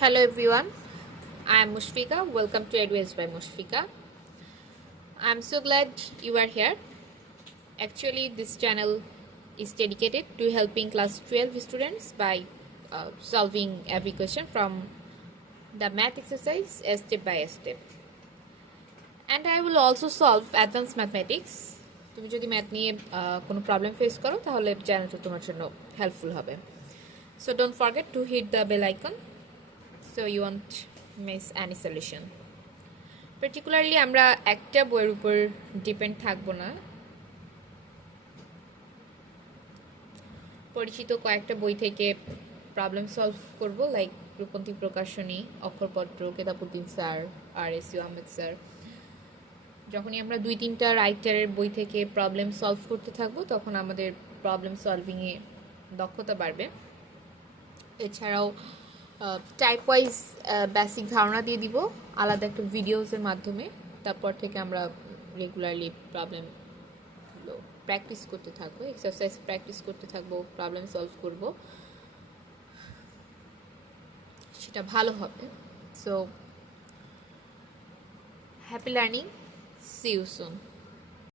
Hello everyone, I am Mushfika. Welcome to Advice by Mushfika. I am so glad you are here. Actually, this channel is dedicated to helping class 12 students by solving every question from the math exercise step by step. And I will also solve advanced mathematics. তুমি যদি math নিয়ে কোনো problem face করো তাহলে চ্যানেলটা তোমার জন্য helpful হবে. So don't forget to hit the bell icon so you won't miss any solution. Particularly আমরা একটা বইয়ের উপর ডিপেন্ড থাকবো না, পরিচিত কয়েকটা বই থেকে প্রবলেম সলভ করব, লাইক রূপন্তী প্রকাশনী, অক্ষরপত্র, কেতাবুদ্দিন স্যার, আর এস ইউ আহমেদ স্যার. যখনই আমরা 2-3টা রাইটারের বই থেকে প্রবলেম সলভ করতে থাকবো তখন আমাদের প্রবলেম সলভিংয়ে দক্ষতা বাড়বে. এছাড়াও টাইপ ওয়াইজ বেসিক ধারণা দিয়ে দিব আলাদা একটা ভিডিওসের মাধ্যমে. তারপর থেকে আমরা রেগুলারলি প্রবলেমগুলো প্র্যাকটিস করতে থাকবো, এক্সারসাইজ প্র্যাকটিস করতে থাকবো, প্রবলেম সলভ করব, সেটা ভালো হবে. So happy learning, see you soon.